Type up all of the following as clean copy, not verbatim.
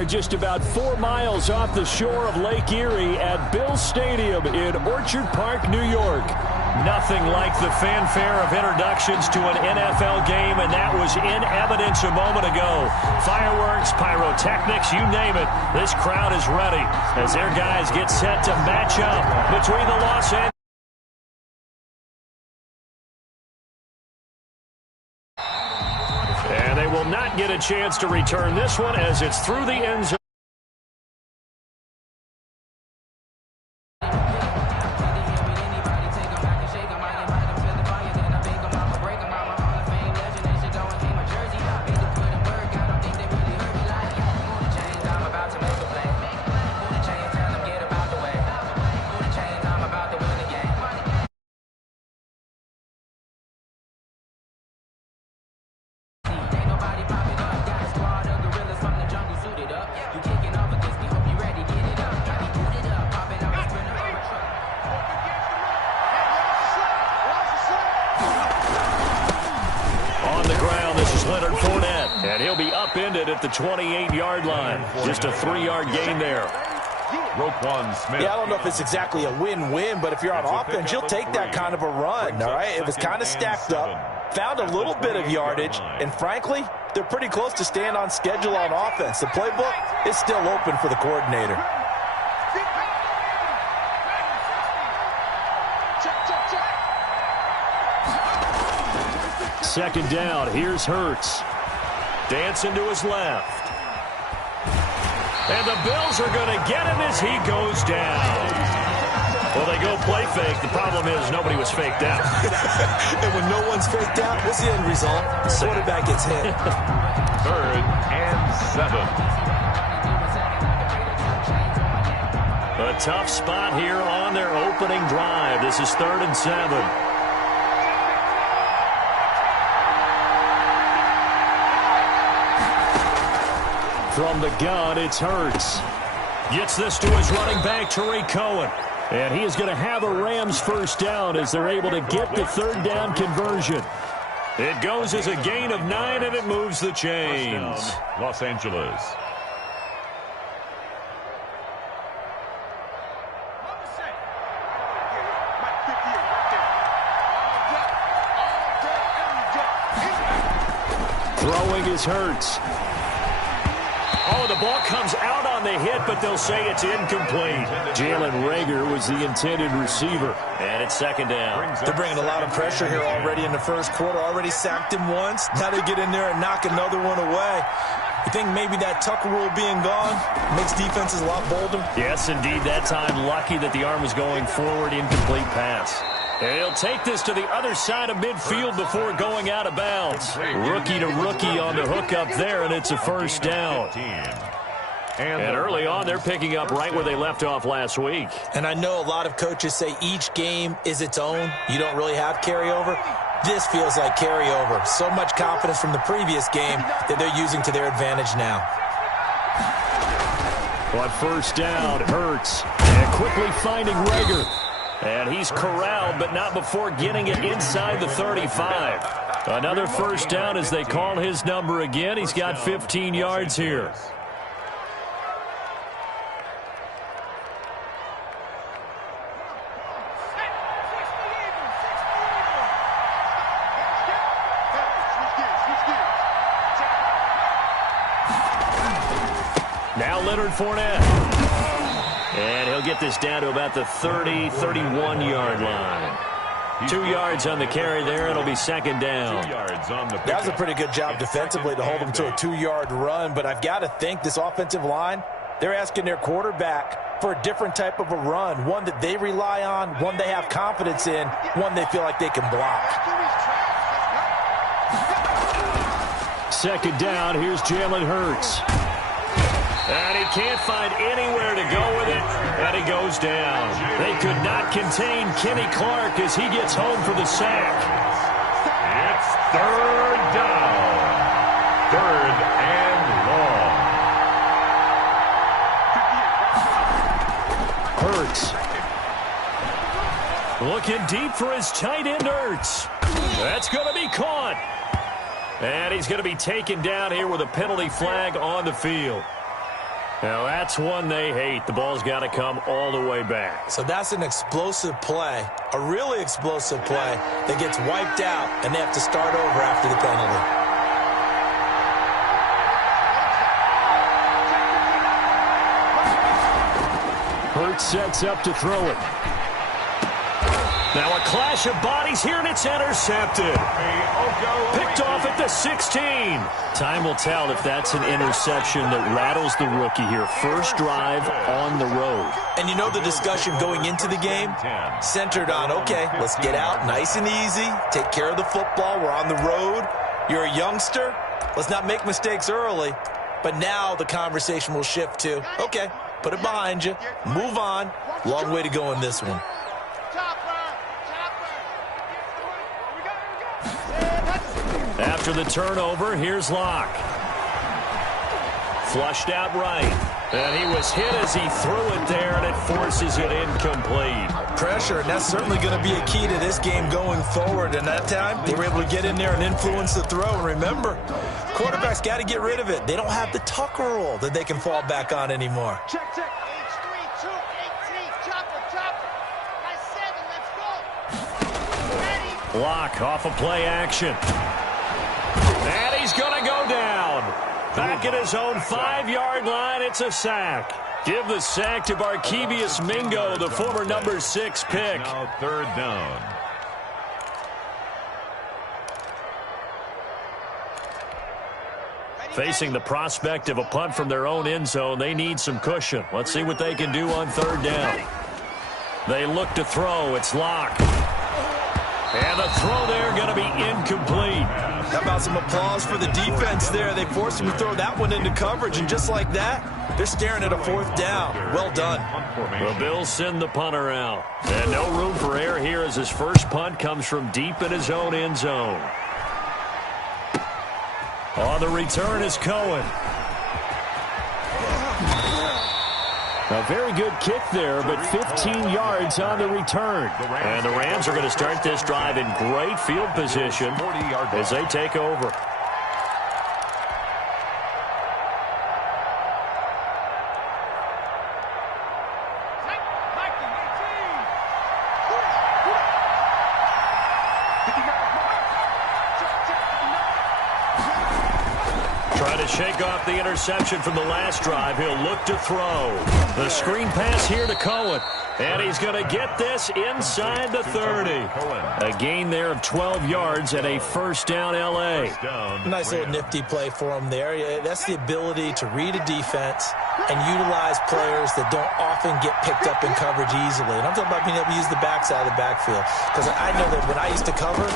are just about 4 miles off the shore of Lake Erie at Bills Stadium in Orchard Park, New York. Nothing like the fanfare of introductions to an NFL game, and that was in evidence a moment ago. Fireworks, pyrotechnics, you name it. This crowd is ready as their guys get set to match up between the Los Angeles. And they will not get a chance to return this one as it's through the end zone. And he'll be upended at the 28-yard line. Just a 3-yard gain there. Yeah, I don't know if it's exactly a win-win, but if you're on offense, you'll take that kind of a run, all right? It was kind of stacked up, found a little bit of yardage, and frankly, they're pretty close to staying on schedule on offense. The playbook is still open for the coordinator. Second down, here's Hurts. Dancing to his left. And the Bills are going to get him as he goes down. Well, they go play fake. The problem is nobody was faked out. And when no one's faked out, what's the end result? The quarterback gets hit. 3rd and 7. A tough spot here on their opening drive. This is 3rd and 7. From the gun, it's Hurts. Gets this to his running back, Tariq Cohen. And he is going to have a Rams first down as they're able to get the 3rd down conversion. It goes as a gain of 9, and it moves the chains. Los Angeles. Throwing is Hurts. Oh, the ball comes out on the hit, but they'll say it's incomplete. Jalen Reagor was the intended receiver, and it's 2nd down. They're bringing a lot of pressure here already in the first quarter. Already sacked him once. Now they get in there and knock another one away. You think maybe that Tucker rule being gone makes defenses a lot bolder? Yes, indeed. That time, lucky that the arm was going forward, incomplete pass. And he'll take this to the other side of midfield before going out of bounds. Rookie to rookie on the hook up there, and it's a first down. And early on, they're picking up right where they left off last week. And I know a lot of coaches say each game is its own. You don't really have carryover. This feels like carryover. So much confidence from the previous game that they're using to their advantage now. On first down, Hurts. And quickly finding Reagor. And he's corralled, but not before getting it inside the 35. Another first down as they call his number again. He's got 15 yards here. Now Leonard Fournette. And he'll get this down to about the 30, 31-yard line. 2 yards on the carry there. It'll be 2nd down. That was a pretty good job defensively to hold him to a 2-yard run, but I've got to think this offensive line, they're asking their quarterback for a different type of a run, one that they rely on, one they have confidence in, one they feel like they can block. 2nd down, here's Jalen Hurts. And he can't find anywhere to go with it, and he goes down. They could not contain Kenny Clark as he gets home for the sack. It's 3rd down. 3rd and long. Hurts. Looking deep for his tight end, Hurts. That's going to be caught. And he's going to be taken down here with a penalty flag on the field. Now that's one they hate. The ball's got to come all the way back. So that's an explosive play, a really explosive play that gets wiped out, and they have to start over after the penalty. Hurts sets up to throw it. Now a clash of bodies here, and it's intercepted. Picked off at the 16. Time will tell if that's an interception that rattles the rookie here. First drive on the road. And you know the discussion going into the game? Centered on, okay, let's get out nice and easy. Take care of the football. We're on the road. You're a youngster. Let's not make mistakes early. But now the conversation will shift to, okay, put it behind you. Move on. Long way to go in this one. After the turnover, here's Locke. Flushed out right. And he was hit as he threw it there, and it forces it incomplete. Pressure, and that's certainly going to be a key to this game going forward. And that time, they were able to get in there and influence the throw. And remember, quarterbacks got to get rid of it. They don't have the Tucker rule that they can fall back on anymore. Check. H3, 2, 18, chopper. Nice 7, let's go. Locke off a play action. And he's going to go down. Back at his own 5-yard line, it's a sack. Give the sack to Barkevious Mingo, the former number 6 pick. Now third down. Facing the prospect of a punt from their own end zone, they need some cushion. Let's see what they can do on third down. They look to throw. It's Locke. And the throw there going to be incomplete. How about some applause for the defense there? They forced him to throw that one into coverage, and just like that, they're staring at a fourth down. Well done. The Bills send the punter out. And no room for error here as his first punt comes from deep in his own end zone. On the return is Cohen. A very good kick there, but 15 yards on the return. And the Rams are going to start this drive in great field position as they take over. Shake off the interception from the last drive. He'll look to throw. The screen pass here to Cohen. And he's going to get this inside the 30. A gain there of 12 yards and a first down L.A. Nice little nifty play for him there. That's the ability to read a defense and utilize players that don't often get picked up in coverage easily. And I'm talking about being able to use the backside of the backfield. Because I know that when I used to cover,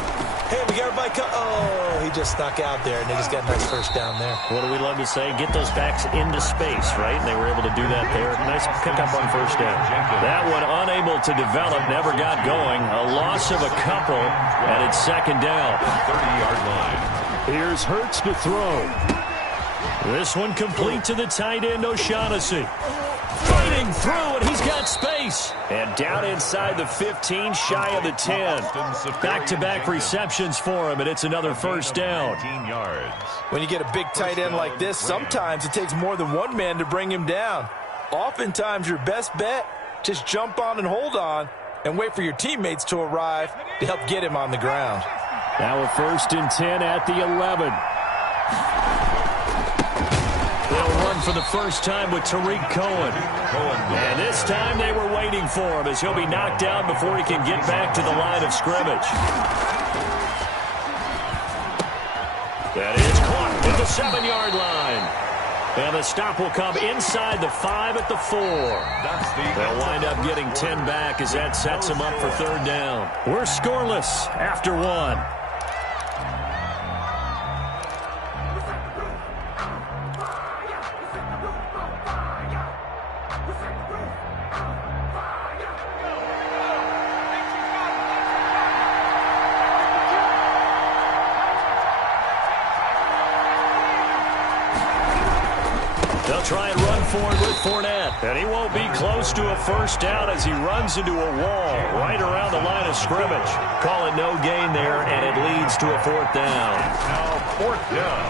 hey, we got everybody oh, he just snuck out there, and they just got a nice first down there. What do we love to say? Get those backs into space, right? And they were able to do that there. Nice pickup on first down. That one unable to develop, never got going. A loss of a couple, and it's second down. 30-yard line. Here's Hurts to throw. This one complete to the tight end, O'Shaughnessy. Fighting through, and he's got space. And down inside the 15, shy of the 10. Back-to-back receptions for him, and it's another first down. 18 yards. When you get a big tight end like this, sometimes it takes more than one man to bring him down. Oftentimes, your best bet, just jump on and hold on and wait for your teammates to arrive to help get him on the ground. Now a 1st and 10 at the 11. They'll run for the first time with Tariq Cohen. And this time they were waiting for him as he'll be knocked down before he can get back to the line of scrimmage. That is caught at the 7-yard line. And the stop will come inside the 5 at the 4. They'll wind up getting 10 back as that sets them up for third down. We're scoreless after 1. Try and run forward with Fournette. And he won't be close to a first down as he runs into a wall right around the line of scrimmage. Call it no gain there, and it leads to a fourth down. Now 4th down.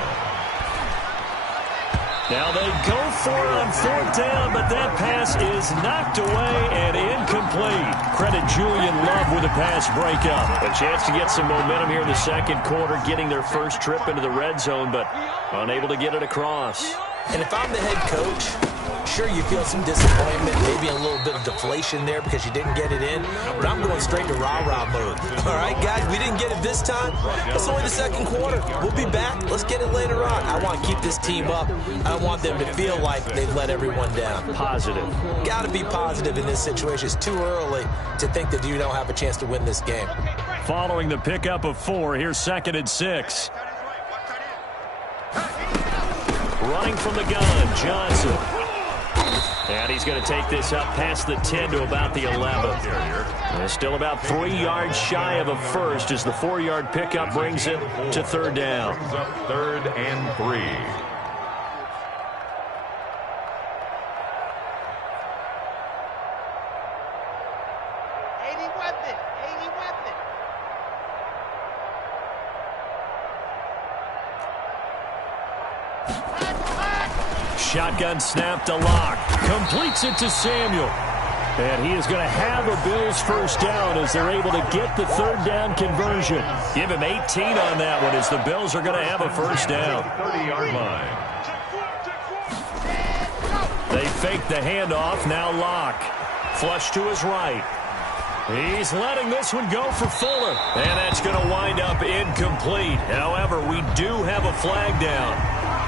Now they go for it on fourth down, but that pass is knocked away and incomplete. Credit Julian Love with a pass breakup. A chance to get some momentum here in the second quarter, getting their first trip into the red zone, but unable to get it across. And if I'm the head coach, sure, you feel some disappointment, maybe a little bit of deflation there because you didn't get it in, but I'm going straight to rah-rah mode. All right, guys, we didn't get it this time. It's only the second quarter. We'll be back. Let's get it later on. I want to keep this team up. I don't want them to feel like they've let everyone down. Positive. Got to be positive in this situation. It's too early to think that you don't have a chance to win this game. Following the pickup of 4, here's 2nd and 6. Running from the gun, Johnson. And he's going to take this up past the 10 to about the 11. And still about 3 yards shy of a first as the 4-yard pickup brings it to 3rd down. 3rd and 3. Shotgun snap to Locke. Completes it to Samuel. And he is going to have a Bills first down as they're able to get the 3rd down conversion. Give him 18 on that one as the Bills are going to have a first down. 30-yard line. They fake the handoff. Now Locke. Flush to his right. He's letting this one go for Fuller. And that's going to wind up incomplete. However, we do have a flag down.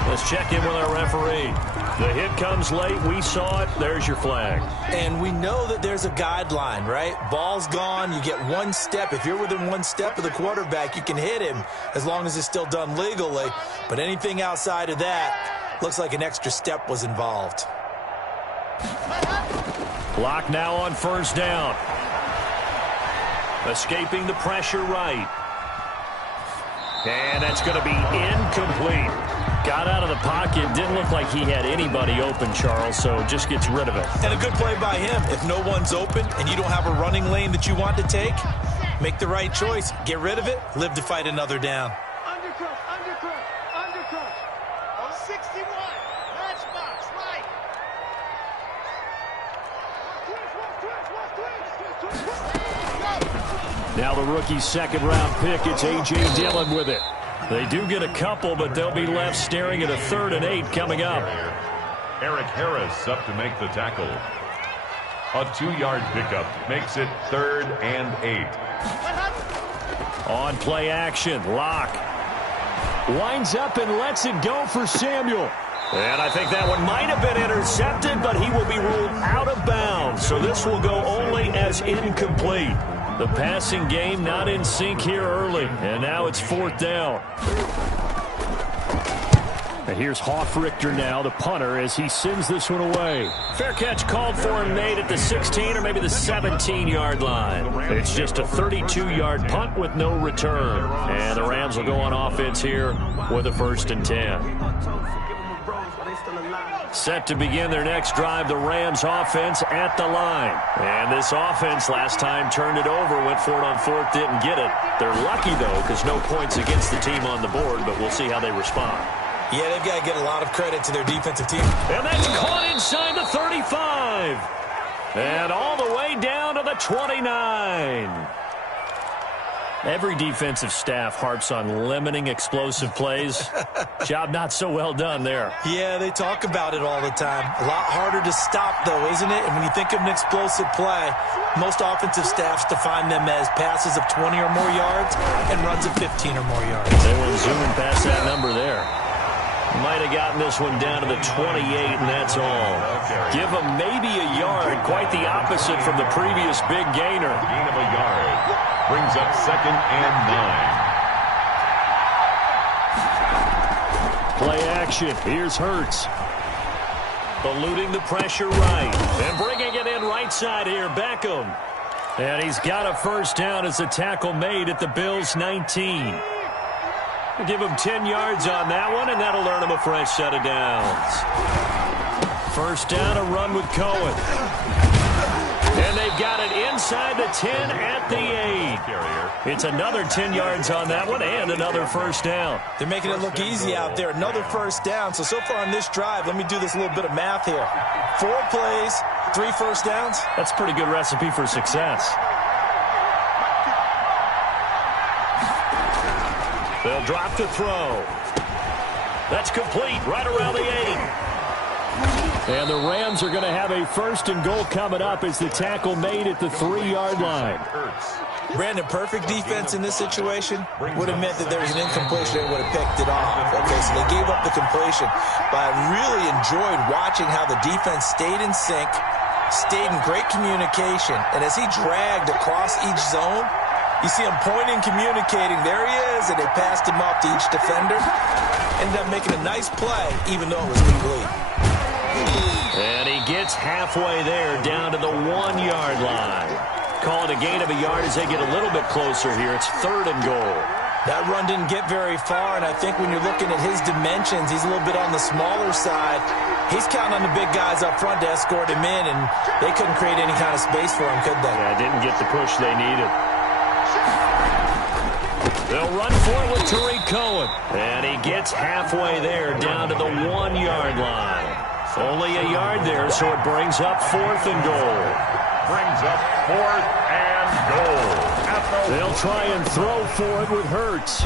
Let's check in with our referee. The hit comes late. We saw it. There's your flag. And we know that there's a guideline, right? Ball's gone. You get 1 step. If you're within 1 step of the quarterback, you can hit him as long as it's still done legally. But anything outside of that, looks like an extra step was involved. Clock now on first down. Escaping the pressure right. And that's going to be incomplete. Got out of the pocket. Didn't look like he had anybody open, Charles, so just gets rid of it. And a good play by him. If no one's open and you don't have a running lane that you want to take, make the right choice. Get rid of it. Live to fight another down. Undercrush, undercrush, undercrush. 61, matchbox, right. Now the rookie's 2nd-round pick. It's A.J. Dillon with it. They do get a couple, but they'll be left staring at a 3rd and 8 coming up. Eric Harris up to make the tackle. A 2-yard pickup makes it 3rd and 8. On play action, Locke winds up and lets it go for Samuel. And I think that one might have been intercepted, but he will be ruled out of bounds. So this will go only as incomplete. The passing game not in sync here early. And now it's 4th down. And here's Hoffrichter now, the punter, as he sends this one away. Fair catch called for and made at the 16 or maybe the 17-yard line. It's just a 32-yard punt with no return. And the Rams will go on offense here with a 1st and 10. Set to begin their next drive, the Rams offense at the line. And this offense last time turned it over, went for it on 4th, didn't get it. They're lucky, though, because no points against the team on the board, but we'll see how they respond. Yeah, they've got to get a lot of credit to their defensive team. And that's caught inside the 35. And all the way down to the 29. Every defensive staff harps on limiting explosive plays. Job not so well done there. Yeah, they talk about it all the time. A lot harder to stop, though, isn't it? And when you think of an explosive play, most offensive staffs define them as passes of 20 or more yards and runs of 15 or more yards. They went zooming past that number there. Might have gotten this one down to the 28, and that's all. Give them maybe a yard. Quite the opposite from the previous big gainer. Gain of a yard. Brings up 2nd and 9. Play action. Here's Hurts. Eluding the pressure right. And bringing it in right side here, Beckham. And he's got a first down as the tackle made at the Bills' 19. We'll give him 10 yards on that one, and that'll earn him a fresh set of downs. First down, a run with Cohen. And they've got it in inside the 10 at the 8. It's another 10 yards on that one and another first down. They're making it look easy out there. Another first down. So far on this drive, let me do this little bit of math here. 4 plays, 3 first downs. That's a pretty good recipe for success. They'll drop to throw. That's complete right around the 8. And the Rams are going to have a first and goal coming up as the tackle made at the 3-yard line. Brandon, perfect defense in this situation would have meant that there was an incompletion and would have picked it off. Okay, so they gave up the completion. But I really enjoyed watching how the defense stayed in sync, stayed in great communication. And as he dragged across each zone, you see him pointing, communicating. There he is, and they passed him off to each defender. Ended up making a nice play, even though it was complete. And he gets halfway there, down to the 1-yard line. Call it a gain of a yard as they get a little bit closer here. It's 3rd and goal. That run didn't get very far, and I think when you're looking at his dimensions, he's a little bit on the smaller side. He's counting on the big guys up front to escort him in, and they couldn't create any kind of space for him, could they? Yeah, didn't get the push they needed. They'll run for it with Tariq Cohen. And he gets halfway there, down to the 1-yard line. Only a yard there, so it brings up 4th and goal. Brings up 4th and goal. They'll try and throw for it with Hurts.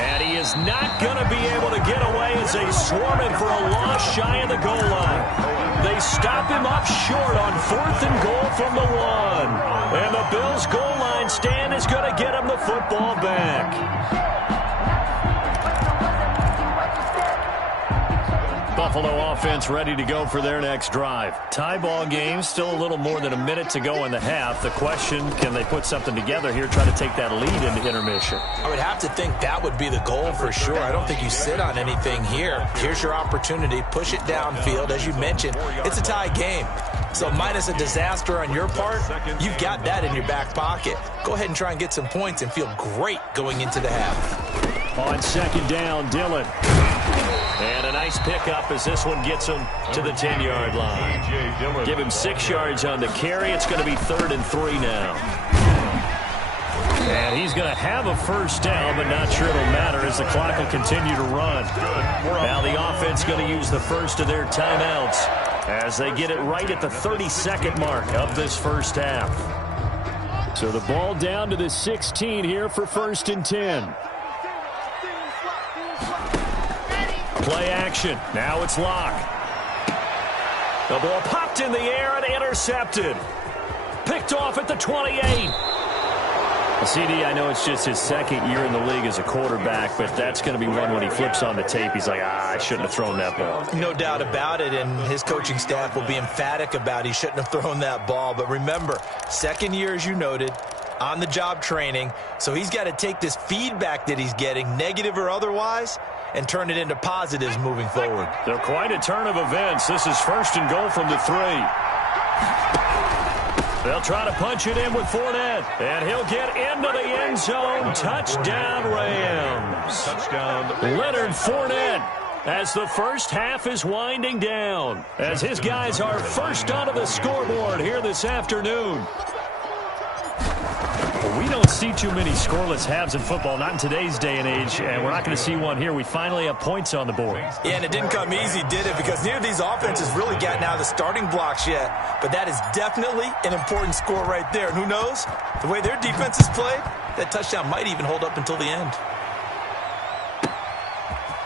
And he is not going to be able to get away as they swarm him for a loss shy of the goal line. They stop him up short on 4th and goal from the 1. And the Bills' goal line stand is going to get him the football back. Buffalo offense ready to go for their next drive. Tie ball game, still a little more than a minute to go in the half. The question, can they put something together here, try to take that lead into intermission? I would have to think that would be the goal for sure. I don't think you sit on anything here. Here's your opportunity. Push it downfield. As you mentioned, it's a tie game. So minus a disaster on your part, you've got that in your back pocket. Go ahead and try and get some points and feel great going into the half. On 2nd down, Dillon. And a nice pickup as this one gets him to the 10-yard line. Give him 6 yards on the carry. It's going to be 3rd and 3 now. And he's going to have a first down, but not sure it'll matter as the clock will continue to run. Now the offense going to use the first of their timeouts as they get it right at the 32nd mark of this first half. So the ball down to the 16 here for 1st and 10. Play action. Now it's Locke. The ball popped in the air and intercepted. Picked off at the 28. CD, I know it's just his 2nd year in the league as a quarterback, but that's going to be one when he flips on the tape. He's like, I shouldn't have thrown that ball. No doubt about it, and his coaching staff will be emphatic about he shouldn't have thrown that ball. But remember, 2nd year, as you noted, on-the-job training, so he's got to take this feedback that he's getting, negative or otherwise, and turn it into positives moving forward. They're quite a turn of events. This is 1st and goal from the 3. They'll try to punch it in with Fournette, and he'll get into the end zone. Touchdown, Rams. Touchdown. Leonard Fournette as the first half is winding down, as his guys are first onto the scoreboard here this afternoon. We don't see too many scoreless halves in football, not in today's day and age, and we're not going to see one here. We finally have points on the board. Yeah, and it didn't come easy, did it? Because neither of these offenses really gotten out of the starting blocks yet. But that is definitely an important score right there. And who knows? The way their defense is played, that touchdown might even hold up until the end.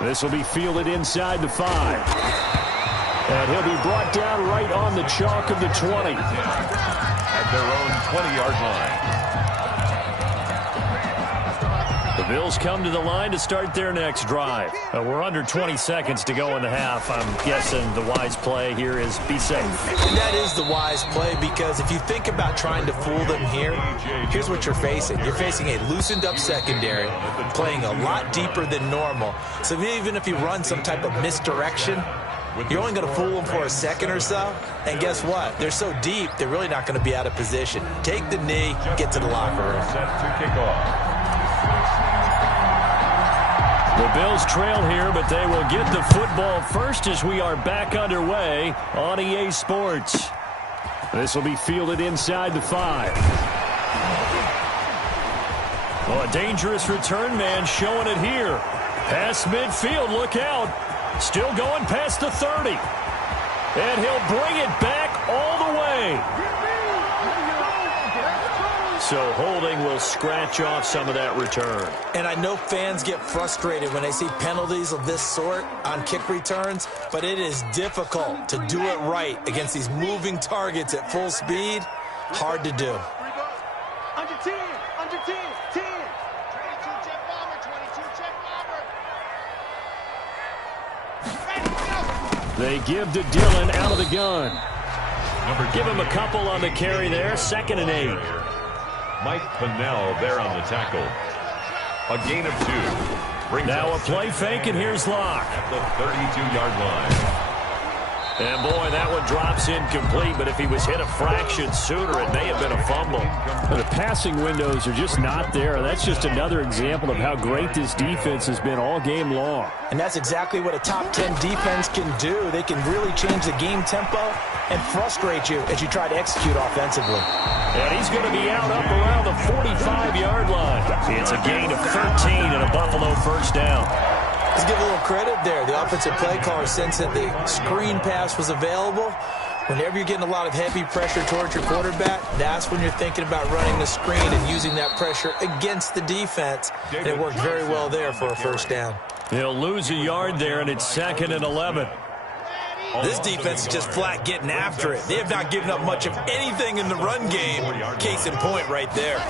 This will be fielded inside the 5. And he'll be brought down right on the chalk of the 20. At their own 20-yard line. The Bills come to the line to start their next drive. We're under 20 seconds to go in the half. I'm guessing the wise play here is be safe. And that is the wise play, because if you think about trying to fool them here, here's what you're facing. You're facing a loosened up secondary, playing a lot deeper than normal. So even if you run some type of misdirection, you're only going to fool them for a second or so. And guess what? They're so deep, they're really not going to be out of position. Take the knee, get to the locker room. Set to kick off. The Bills trail here, but they will get the football first as we are back underway on EA Sports. This will be fielded inside the 5. Oh, a dangerous return man showing it here. Past midfield, look out. Still going past the 30. And he'll bring it back all the way. So holding will scratch off some of that return. And I know fans get frustrated when they see penalties of this sort on kick returns, but it is difficult to do it right against these moving targets at full speed. Hard to do. Under 10, 10. 22 check bomber, 22 check bomber. They give to Dillon out of the gun. Give him a couple on the carry there. 2nd and 8. Mike Pennell there on the tackle. A gain of 2. Now a play fake, and here's Locke. At the 32-yard line. And boy, that one drops incomplete, but if he was hit a fraction sooner, it may have been a fumble. The passing windows are just not there. That's just another example of how great this defense has been all game long. And that's exactly what a top 10 defense can do. They can really change the game tempo and frustrate you as you try to execute offensively. And he's going to be out up around the 45-yard line. It's a gain of 13 and a Buffalo first down. Let's give a little credit there. The offensive play caller sensed that the screen pass was available. Whenever you're getting a lot of heavy pressure towards your quarterback, that's when you're thinking about running the screen and using that pressure against the defense. And it worked very well there for a first down. He'll lose a yard there, and it's 2nd and 11. This defense is just flat getting after it. They have not given up much of anything in the run game. Case in point right there.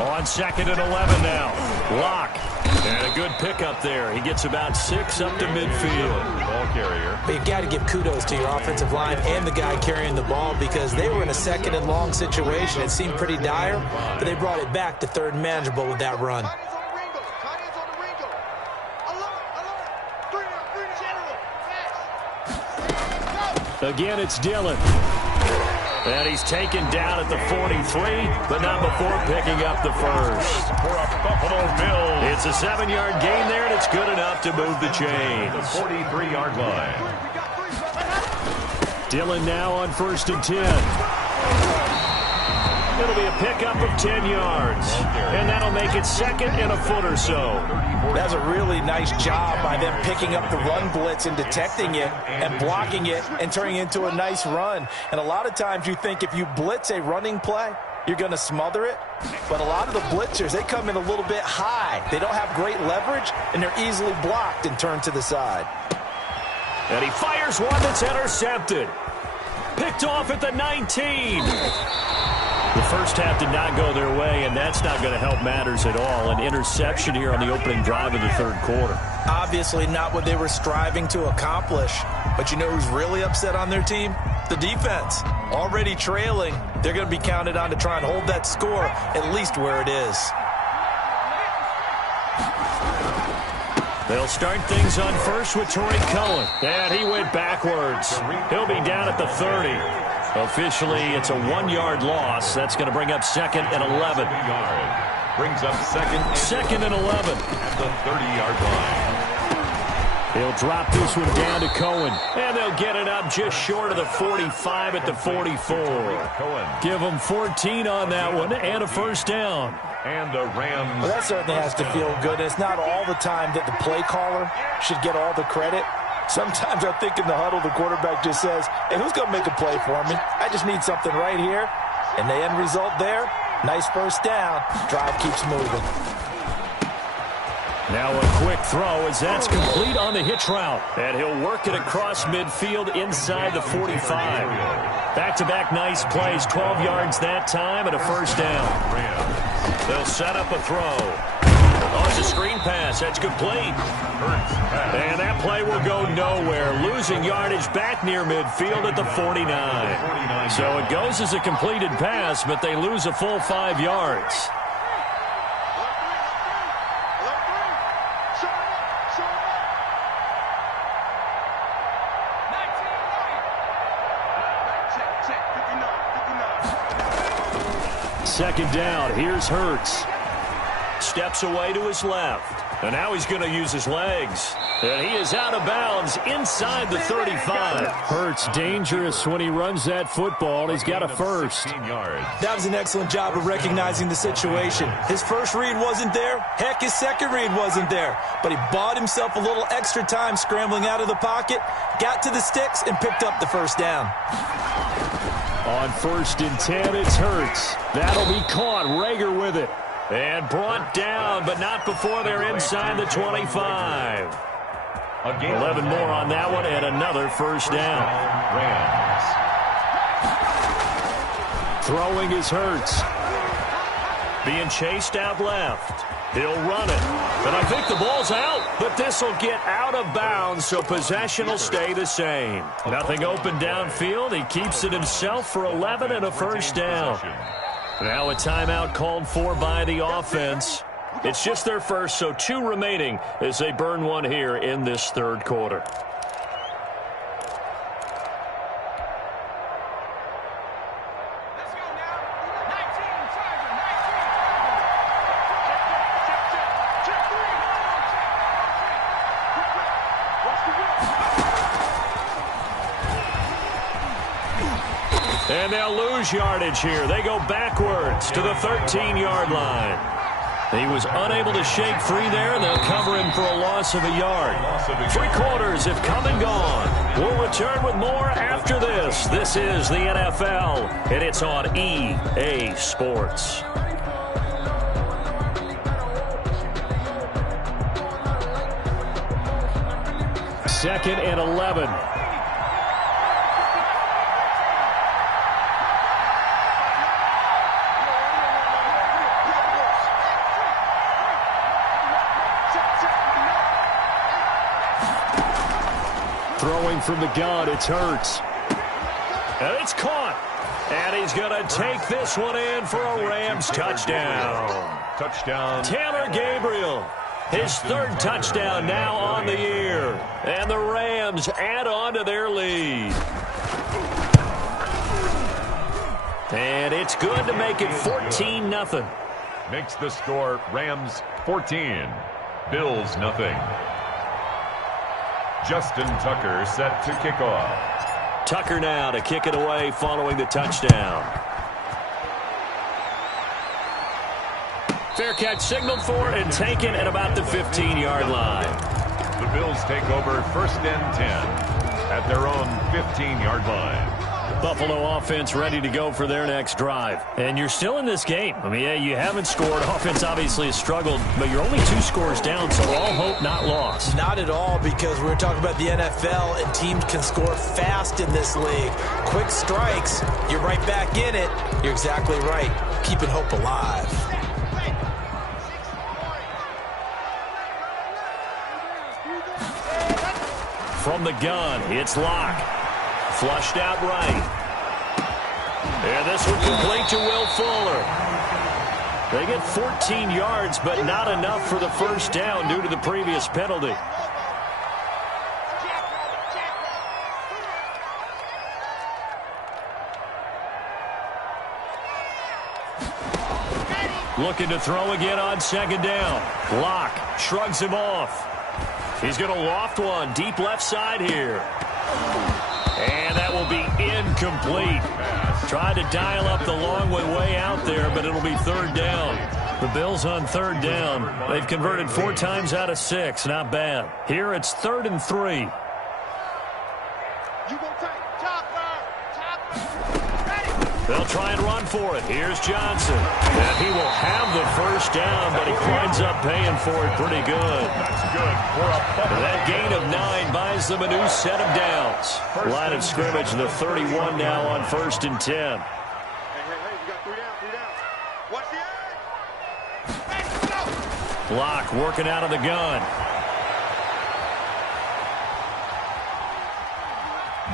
On 2nd and 11 now. Locke. And a good pickup there. He gets about 6 up to midfield. Ball carrier. But you've got to give kudos to your offensive line and the guy carrying the ball because they were in a 2nd and long situation. It seemed pretty dire, but they brought it back to 3rd and manageable with that run. Again, it's Dillon. And he's taken down at the 43, but not before picking up the first. For a Buffalo Bills. It's a 7-yard gain there, and it's good enough to move the chains. The 43-yard line. Dillon now on 1st and 10. It'll be a pickup of 10 yards. And that'll make it 2nd and a foot or so. That's a really nice job by them picking up the run blitz and detecting it and blocking it and turning it into a nice run. And a lot of times you think if you blitz a running play, you're going to smother it. But a lot of the blitzers, they come in a little bit high. They don't have great leverage, and they're easily blocked and turned to the side. And he fires one that's intercepted. Picked off at the 19. The first half did not go their way, and that's not going to help matters at all. An interception here on the opening drive of the 3rd quarter. Obviously not what they were striving to accomplish. But you know who's really upset on their team? The defense. Already trailing, they're going to be counted on to try and hold that score at least where it is. They'll start things on first with Torrey Cohen. And he went backwards. He'll be down at the 30. Officially, it's a 1-yard loss. That's going to bring up 2nd and 11. Brings up 2nd and 11. At the 30-yard line. He'll drop this one down to Cohen. And they'll get it up just short of the 45 at the 44. Give them 14 on that one and a first down. And the Rams. Well, that certainly has to feel good. It's not all the time that the play caller should get all the credit. Sometimes I think in the huddle, the quarterback just says, hey, who's going to make a play for me? I just need something right here. And the end result there, nice first down. Drive keeps moving. Now a quick throw as that's complete on the hitch route. And he'll work it across midfield inside the 45. Back-to-back nice plays, 12 yards that time and a first down. They'll set up a throw. Oh, it's a screen pass. That's complete. And that play will go nowhere. Losing yardage back near midfield at the 49. So it goes as a completed pass, but they lose a full 5 yards. Second down. Here's Hurts. Steps away to his left. And now he's going to use his legs. And he is out of bounds inside the 35. Hurts dangerous when he runs that football. He's got a first. That was an excellent job of recognizing the situation. His first read wasn't there. Heck, his second read wasn't there. But he bought himself a little extra time scrambling out of the pocket, got to the sticks, and picked up the first down. On 1st and 10, it's Hurts. That'll be caught. Rager with it. And brought down, but not before they're inside the 25. 11 more on that one, and another first down. Rams. Throwing is Hurts. Being chased out left. He'll run it. And I think the ball's out, but this will get out of bounds, so possession will stay the same. Nothing open downfield. He keeps it himself for 11 and a first down. Now a timeout called for by the offense. It's just their first, so 2 remaining as they burn one here in this third quarter. And they'll lose yardage here. They go backwards to the 13-yard line. He was unable to shake free there, and they'll cover him for a loss of a yard. 3 quarters have come and gone. We'll return with more after this. This is the NFL, and it's on EA Sports. Second and 11. Throwing from the gun, it's Hurts. And it's caught. And he's going to take this one in for a Rams touchdown. Touchdown. Taylor Gabriel, his 3rd touchdown now on the year. And the Rams add on to their lead. And it's good to make it 14-0. Makes the score Rams 14, Bills nothing. Justin Tucker set to kick off. Tucker now to kick it away following the touchdown. Fair catch signaled for and taken at about the 15-yard line. The Bills take over 1st and 10 at their own 15-yard line. Buffalo offense ready to go for their next drive. And you're still in this game. I mean, yeah, you haven't scored. Offense obviously has struggled, but you're only 2 scores down, so all hope not lost. Not at all, because we're talking about the NFL, and teams can score fast in this league. Quick strikes, you're right back in it. You're exactly right. Keeping hope alive. From the gun, it's Locke. Flushed out right. And this one complete to Will Fuller. They get 14 yards, but not enough for the first down due to the previous penalty. Looking to throw again on 2nd down. Locke shrugs him off. He's going to loft one deep left side here. And that will be incomplete. Tried to dial up the long way out there, but it'll be 3rd down. The Bills on 3rd down. They've converted 4 times out of 6. Not bad. Here it's 3rd and 3. They'll try and run for it. Here's Johnson. And he will have the first down, but he winds up paying for it pretty good. That's good for a that gain of 9 buys them a new set of downs. Line of scrimmage, the 31 now on 1st and 10. Hey, you got 3 down, 3 down. Watch the edge. Locke working out of the gun.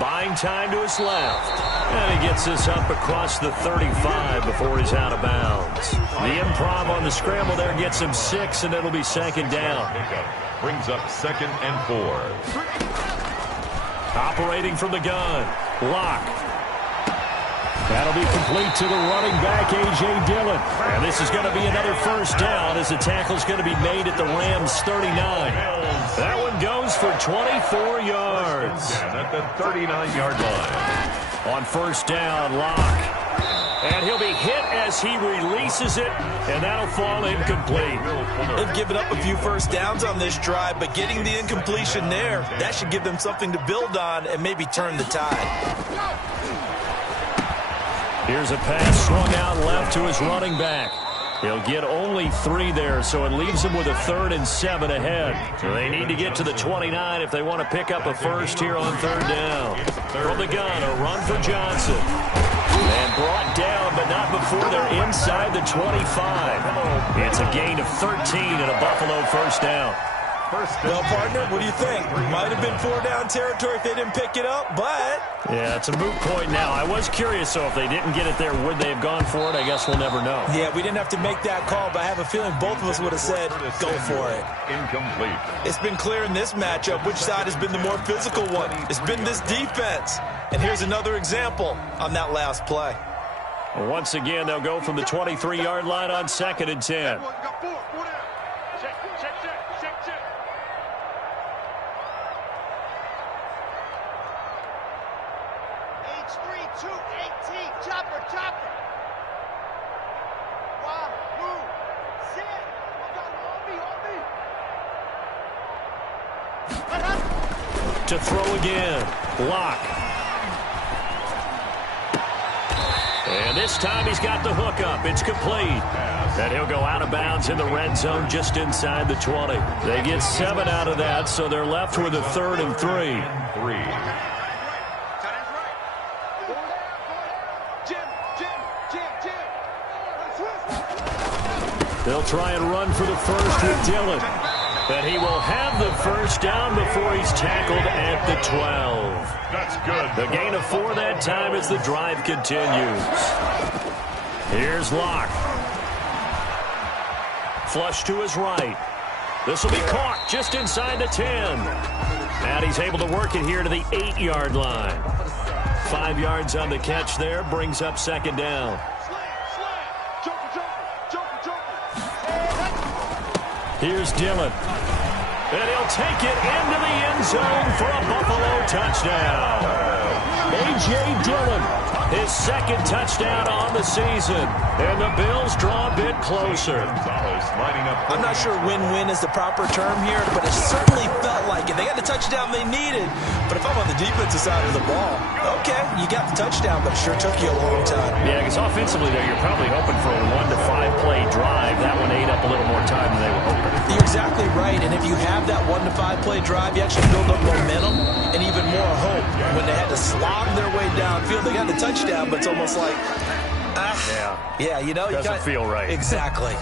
Buying time to his left. And he gets this up across the 35 before he's out of bounds. The improv on the scramble there gets him 6, and it'll be 2nd down. Brings up 2nd and 4. Operating from the gun. Locke. That'll be complete to the running back, A.J. Dillon. And this is going to be another first down as the tackle's going to be made at the Rams' 39. That one goes for 24 yards. At the 39-yard line. On first down, Locke. And he'll be hit as he releases it, and that'll fall incomplete. They've given up a few first downs on this drive, but getting the incompletion there, that should give them something to build on and maybe turn the tide. Here's a pass swung out left to his running back. He'll get only 3 there, so it leaves him with a 3rd and 7 ahead. So they need to get to the 29 if they want to pick up a first here on 3rd down. From the gun, a run for Johnson. And brought down, but not before they're inside the 25. It's a gain of 13 and a Buffalo first down. Well, partner, what do you think? Might have been 4-down territory if they didn't pick it up, but... Yeah, it's a moot point now. I was curious, so if they didn't get it there, would they have gone for it? I guess we'll never know. Yeah, we didn't have to make that call, but I have a feeling both of us would have said, go for it. Incomplete. It's been clear in this matchup which side has been the more physical one. It's been this defense. And here's another example on that last play. Once again, they'll go from the 23-yard line on 2nd and 10. To throw again, Locke. And this time he's got the hook up. It's complete. And he'll go out of bounds in the red zone just inside the 20. They get 7 out of that, so they're left with a 3rd and 3. They'll try and run for the first with Dillon. But he will have the first down before he's tackled at the 12. That's good. The gain of 4 that time as the drive continues. Here's Locke. Flush to his right. This will be caught just inside the 10. And he's able to work it here to the 8-yard line. 5 yards on the catch there, brings up 2nd down. Here's Dillon. And he'll take it into the end zone for a Buffalo touchdown. A.J. Dillon, his 2nd touchdown on the season. And the Bills draw a bit closer. I'm not sure win-win is the proper term here, but it certainly felt like it. They got the touchdown they needed. But if I'm on the defensive side of the ball, okay, you got the touchdown, but it sure took you a long time. Yeah, because offensively there, you're probably hoping for a 1 to 5 play drive. That one ate up a little more time than they were hoping. You're exactly right, and if you have that 1 to 5 play drive, you actually build up momentum and even more hope. When they had to slog their way downfield, they got the touchdown, but it's almost like, yeah, you know, doesn't feel right. Exactly.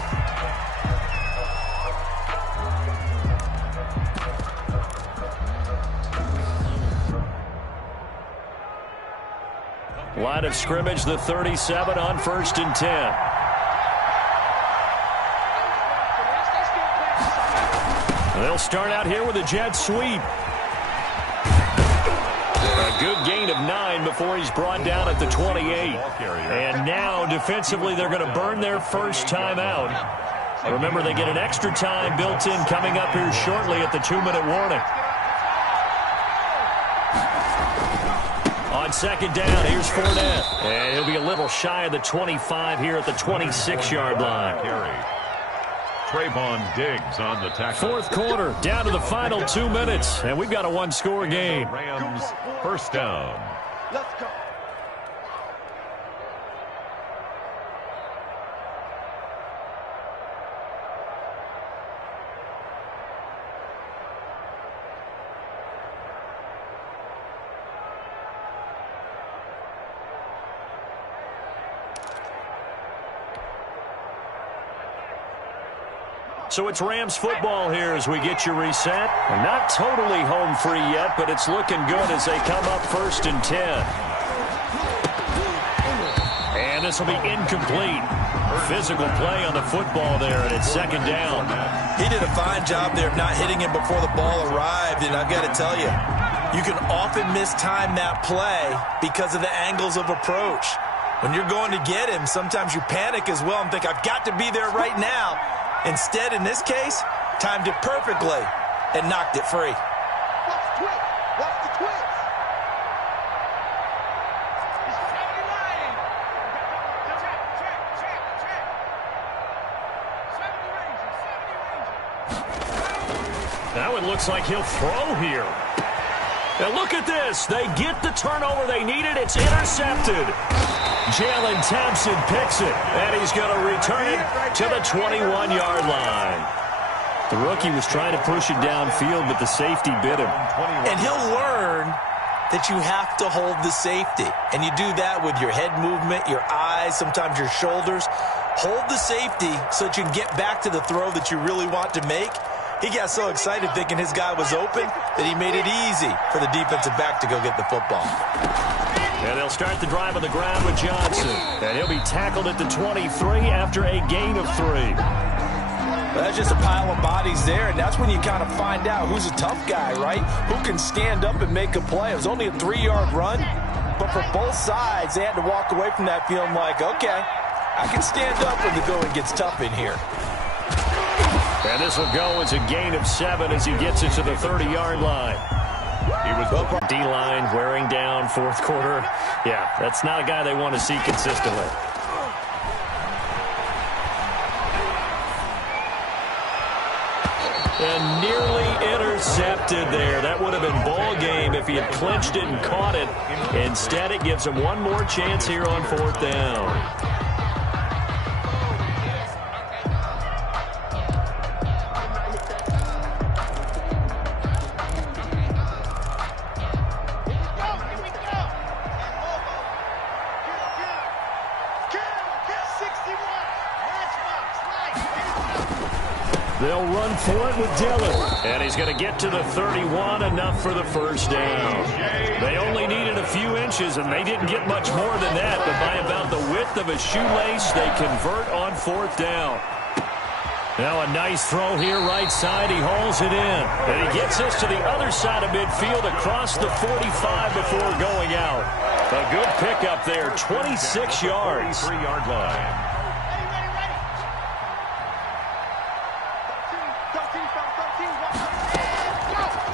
Line of scrimmage, the 37 on 1st and 10. They'll start out here with a jet sweep. A good gain of 9 before he's brought down at the 28. And now, defensively, they're going to burn their first time out. Remember, they get an extra time built in coming up here shortly at the 2-minute warning. On 2nd down, here's Fournette. And he'll be a little shy of the 25 here at the 26-yard line. Trayvon Diggs on the tackle. 4th quarter, down to the final 2 minutes, and we've got a 1-score game. Rams first down. Let's go. So it's Rams football here as we get you reset. We're not totally home free yet, but it's looking good as they come up 1st and 10. And this will be incomplete. Physical play on the football there, and it's 2nd down. He did a fine job there of not hitting him before the ball arrived, and I've got to tell you, you can often mistime that play because of the angles of approach. When you're going to get him, sometimes you panic as well and think, I've got to be there right now. Instead, in this case, timed it perfectly and knocked it free. Watch the twist. Watch the twist. He's 70 line. Check. 70 ranges. Now it looks like he'll throw here. Now look at this. They get the turnover they needed. It's intercepted. Jalen Thompson picks it, and he's going to return it to the 21-yard line. The rookie was trying to push it downfield, but the safety bit him. And he'll learn that you have to hold the safety. And you do that with your head movement, your eyes, sometimes your shoulders. Hold the safety so that you can get back to the throw that you really want to make. He got so excited thinking his guy was open that he made it easy for the defensive back to go get the football. And they'll start the drive on the ground with Johnson. And he'll be tackled at the 23 after a gain of 3. That's just a pile of bodies there, and that's when you kind of find out who's a tough guy, right? Who can stand up and make a play. It was only a 3-yard run, but for both sides, they had to walk away from that feeling like, okay, I can stand up when the going gets tough in here. And this will go as a gain of 7 as he gets it to the 30-yard line. He was D-line wearing down fourth quarter. Yeah, that's not a guy they want to see consistently. And nearly intercepted there. That would have been ball game if he had clinched it and caught it. Instead, it gives him one more chance here on 4th down. They'll run for it with Dillon. And he's going to get to the 31, enough for the first down. They only needed a few inches, and they didn't get much more than that. But by about the width of a shoelace, they convert on 4th down. Now a nice throw here right side. He hauls it in. And he gets this to the other side of midfield across the 45 before going out. A good pickup there, 26 yards. 3-yard line.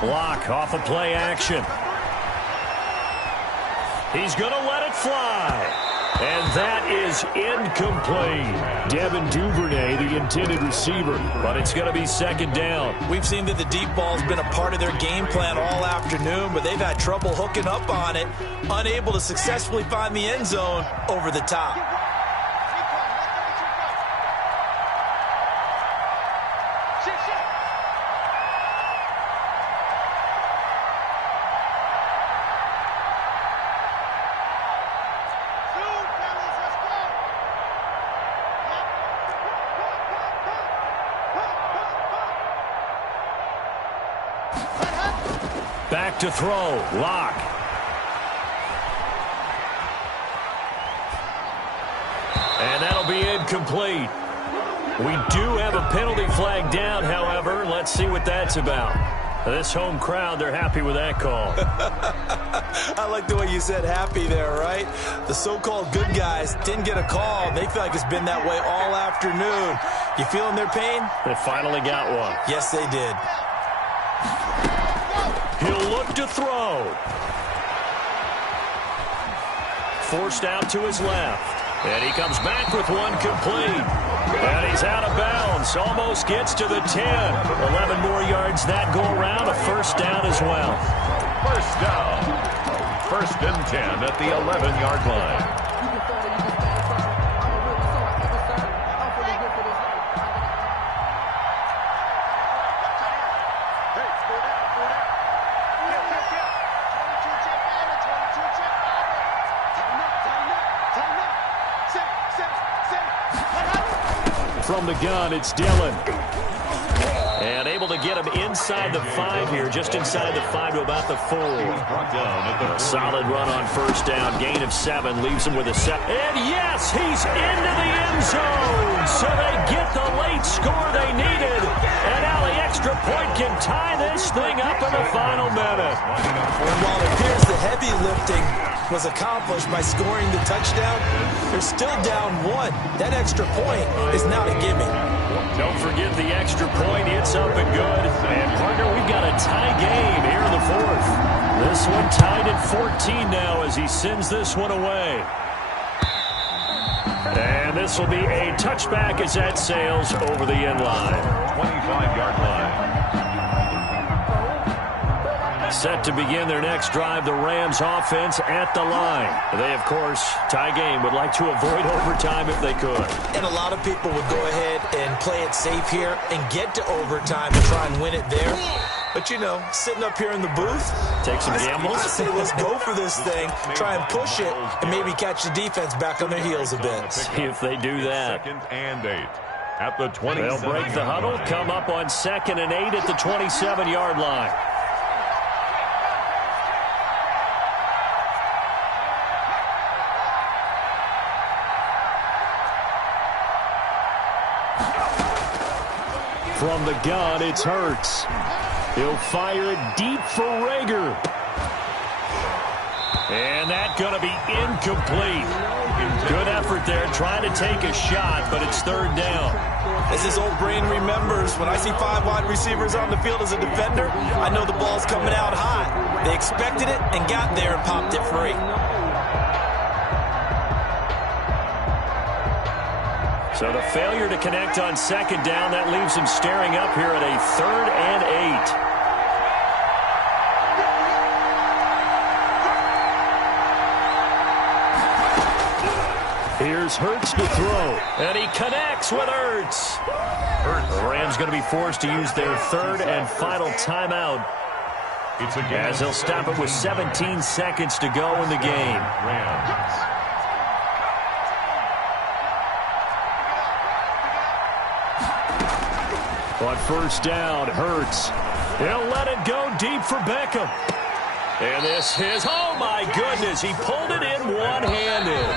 Block off of play action. He's going to let it fly. And that is incomplete. Devin Duvernay, the intended receiver, but it's going to be 2nd down. We've seen that the deep ball's been a part of their game plan all afternoon, but they've had trouble hooking up on it, unable to successfully find the end zone over the top. Back to throw. Lock. And that'll be incomplete. We do have a penalty flag down, however. Let's see what that's about. This home crowd, they're happy with that call. I like the way you said happy there, right? The so-called good guys didn't get a call. They feel like it's been that way all afternoon. You feeling their pain? They finally got one. Yes, they did. He'll look to throw. Forced out to his left. And he comes back with one complete. And he's out of bounds. Almost gets to the 10. 11 more yards that go around. A 1st down as well. 1st down. 1st and 10 at the 11-yard line. From the gun, it's Dillon. And able to get him inside the 5 here, just inside the 5 to about the 4. A solid run on 1st down, gain of 7, leaves him with a 7. And yes, he's into the end zone. So they get the late score they needed. And now the extra point can tie this thing up in the final minute. And while it appears the heavy lifting was accomplished by scoring the touchdown, they're still down 1. That extra point is now a gimme. Don't forget the extra point. It's up and good. And, partner, we've got a tie game here in the 4th. This one tied at 14 now as he sends this one away. And this will be a touchback as that sails over the end line. 25-yard line. Set to begin their next drive, the Rams offense at the line. They, of course, tie game, would like to avoid overtime if they could. And a lot of people would go ahead and play it safe here and get to overtime and try and win it there. But, you know, sitting up here in the booth, take some gambles. I say let's go for this thing, try and push it, and maybe catch the defense back on their heels a bit. See if they do that. 2nd and 8 at the 20. They'll break the huddle, come up on 2nd and 8 at the 27-yard line. From the gun, it's Hurts. He'll fire it deep for Rager. And that's going to be incomplete. Good effort there, trying to take a shot, but it's 3rd down. As his old brain remembers, when I see 5 wide receivers on the field as a defender, I know the ball's coming out hot. They expected it and got there and popped it free. So the failure to connect on 2nd down, that leaves him staring up here at a 3rd and 8. Here's Hurts to throw, and he connects with Hurts. The Rams going to be forced to use their 3rd and final timeout, as they'll stop it with 17 seconds to go in the game. Rams. On 1st down, Hurts. He'll let it go deep for Beckham. And this is, oh my goodness, he pulled it in one-handed.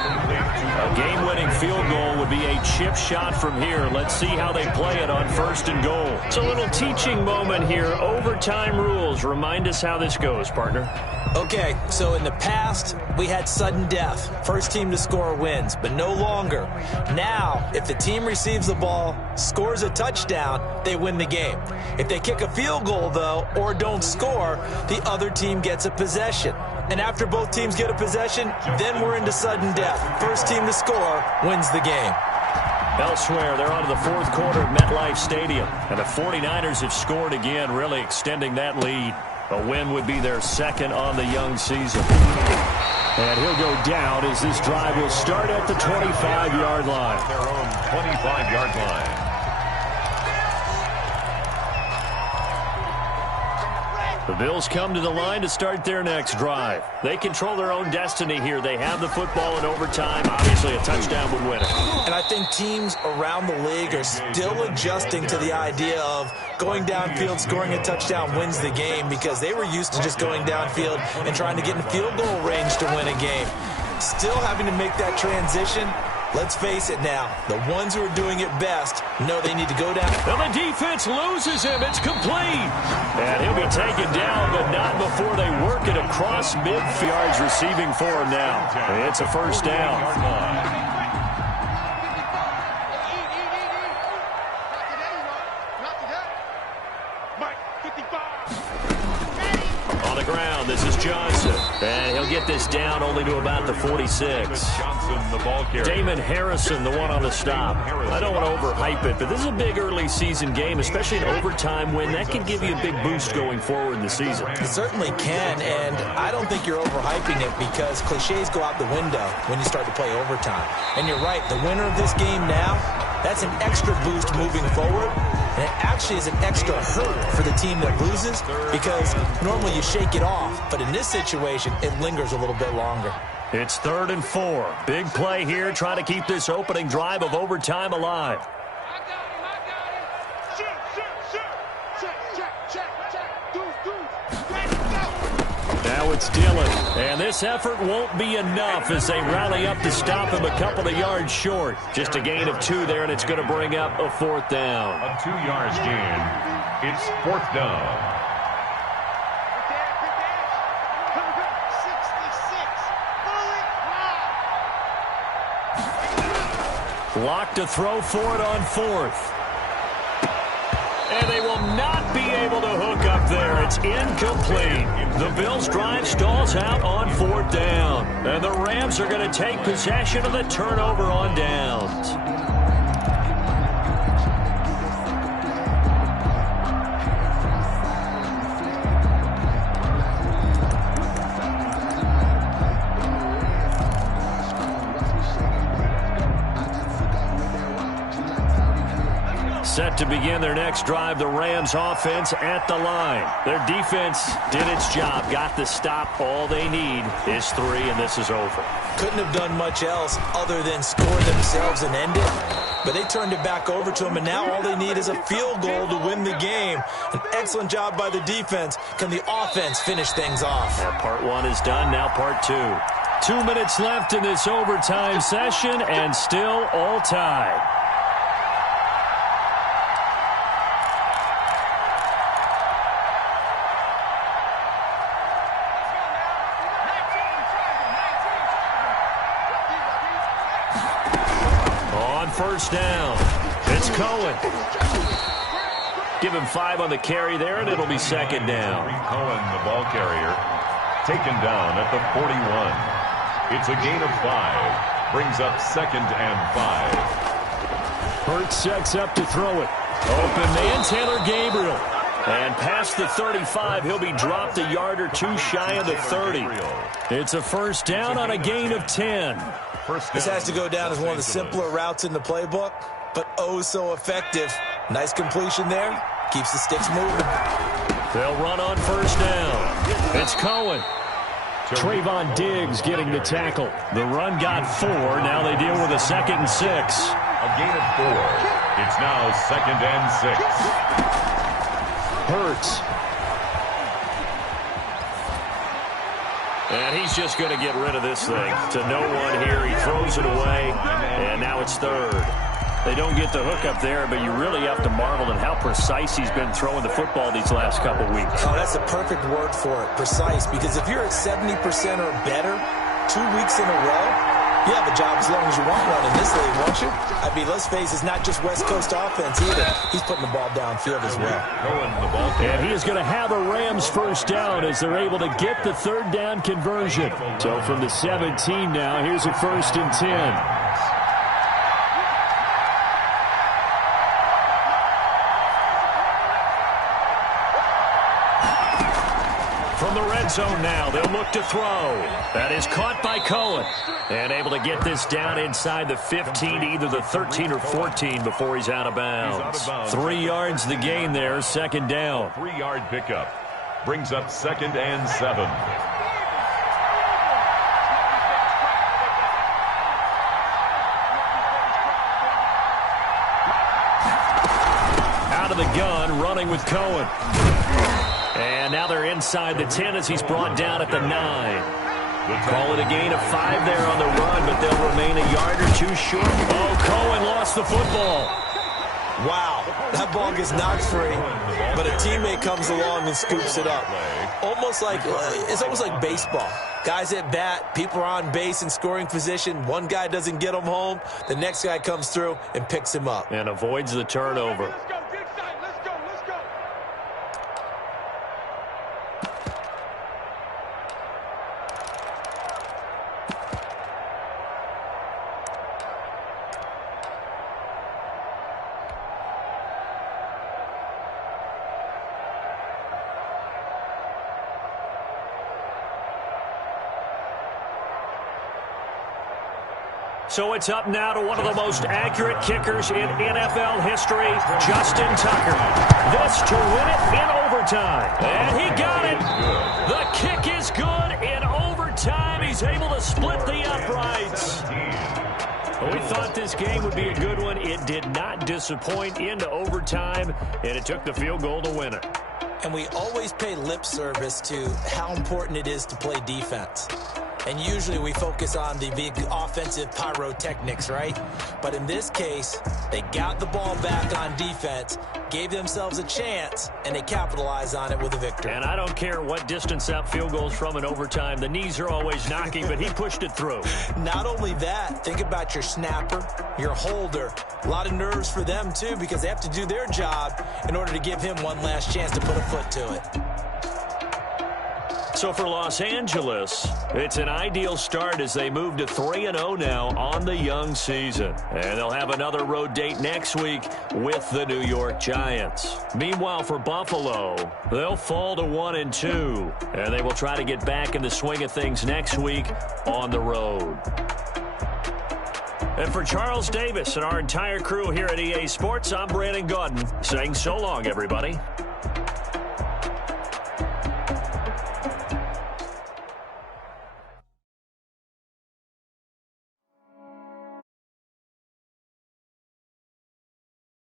A game-winning field goal would be a chip shot from here. Let's see how they play it on 1st and goal. It's a little teaching moment here. Overtime rules. Remind us how this goes, partner. Okay, so in the past, we had sudden death. First team to score wins, but no longer. Now, if the team receives the ball, scores a touchdown, they win the game. If they kick a field goal, though, or don't score, the other team gets a possession. And after both teams get a possession, then we're into sudden death. First team to score wins the game. Elsewhere, they're on to the 4th quarter at MetLife Stadium. And the 49ers have scored again, really extending that lead. A win would be their 2nd on the young season. And he'll go down as this drive will start at the 25-yard line. Their own 25-yard line. The Bills come to the line to start their next drive. They control their own destiny here. They have the football in overtime. Obviously, a touchdown would win it. And I think teams around the league are still adjusting to the idea of going downfield, scoring a touchdown wins the game, because they were used to just going downfield and trying to get in field goal range to win a game. Still having to make that transition. Let's face it now, the ones who are doing it best know they need to go down. And the defense loses him. It's complete. And he'll be taken down, but not before they work it across midfield. Receiving for him now. It's a 1st down. On the ground, this is Johnson. And he'll get this down only to about the 46. Johnson, the ball carrier. Damon Harrison, the one on the stop. I don't want to overhype it, but this is a big early season game, especially an overtime win. That can give you a big boost going forward in the season. It certainly can, and I don't think you're overhyping it, because cliches go out the window when you start to play overtime. And you're right, the winner of this game now, that's an extra boost moving forward. And it actually is an extra hurt for the team that loses, because normally you shake it off, but in this situation, it lingers a little bit longer. It's 3rd and 4. Big play here, trying to keep this opening drive of overtime alive. Now it's Dillon, and this effort won't be enough as they rally up to stop him a couple of yards short. Just a gain of 2 there, and it's going to bring up a 4th down. A 2 yards gain. It's 4th down. Lock to throw for it on 4th. And they will not be able to hook up there. It's incomplete. The Bills' drive stalls out on 4th down. And the Rams are going to take possession of the turnover on downs. Set to begin their next drive, the Rams offense at the line. Their defense did its job, got the stop. All they need is 3, and this is over. Couldn't have done much else other than score themselves and end it. But they turned it back over to them, and now all they need is a field goal to win the game. An excellent job by the defense. Can the offense finish things off? Well, part 1 is done, now part 2. 2 minutes left in this overtime session, and still all tied. First down. It's Cohen. Give him 5 on the carry there, and it'll be 2nd down. Cohen, the ball carrier, taken down at the 41. It's a gain of 5. Brings up 2nd and 5. Hurts sets up to throw it. Open man, Taylor Gabriel. And past the 35, he'll be dropped a yard or 2 shy of the 30. It's a first down on a gain of 10. This has to go down as one of the simpler routes in the playbook, but oh so effective. Nice completion there. Keeps the sticks moving. They'll run on first down. It's Cohen. Trayvon Diggs getting the tackle. The run got 4. Now they deal with a 2nd and 6. A gain of 4. It's now 2nd and 6. Hurts. And he's just going to get rid of this thing. To no one here. He throws it away. And now it's 3rd. They don't get the hook up there, but you really have to marvel at how precise he's been throwing the football these last couple weeks. Oh, that's a perfect word for it, precise. Because if you're at 70% or better 2 weeks in a row, you have a job as long as you want one in this league, won't you? I mean, let's face it, it's not just West Coast offense either. He's putting the ball downfield as well. And he is going to have a Rams first down as they're able to get the 3rd down conversion. So from the 17 now, here's a 1st and 10. From the red zone now, they'll look to throw. That is caught by Cohen. And able to get this down inside the 15, either the 13 or 14 before he's out of bounds. 3 yards the gain there, 2nd down. 3-yard pickup. Brings up 2nd and 7. Out of the gun, running with Cohen. And now they're inside the 10 as he's brought down at the 9. Call it a gain of 5 there on the run, but they'll remain a yard or 2 short. Oh, Cohen lost the football. Wow, that ball gets knocked free, but a teammate comes along and scoops it up. It's almost like baseball. Guys at bat, people are on base in scoring position. One guy doesn't get him home. The next guy comes through and picks him up. And avoids the turnover. So it's up now to one of the most accurate kickers in NFL history, Justin Tucker. This to win it in overtime. And he got it. The kick is good in overtime. He's able to split the uprights. We thought this game would be a good one. It did not disappoint into overtime, and it took the field goal to win it. And we always pay lip service to how important it is to play defense. And usually we focus on the big offensive pyrotechnics, right? But in this case, they got the ball back on defense, gave themselves a chance, and they capitalized on it with a victory. And I don't care what distance that field goes from in overtime. The knees are always knocking, but he pushed it through. Not only that, think about your snapper, your holder. A lot of nerves for them, too, because they have to do their job in order to give him one last chance to put a foot to it. So for Los Angeles, it's an ideal start as they move to 3-0 now on the young season. And they'll have another road date next week with the New York Giants. Meanwhile, for Buffalo, they'll fall to 1-2. And they will try to get back in the swing of things next week on the road. And for Charles Davis and our entire crew here at EA Sports, I'm Brandon Gaudin saying so long, everybody.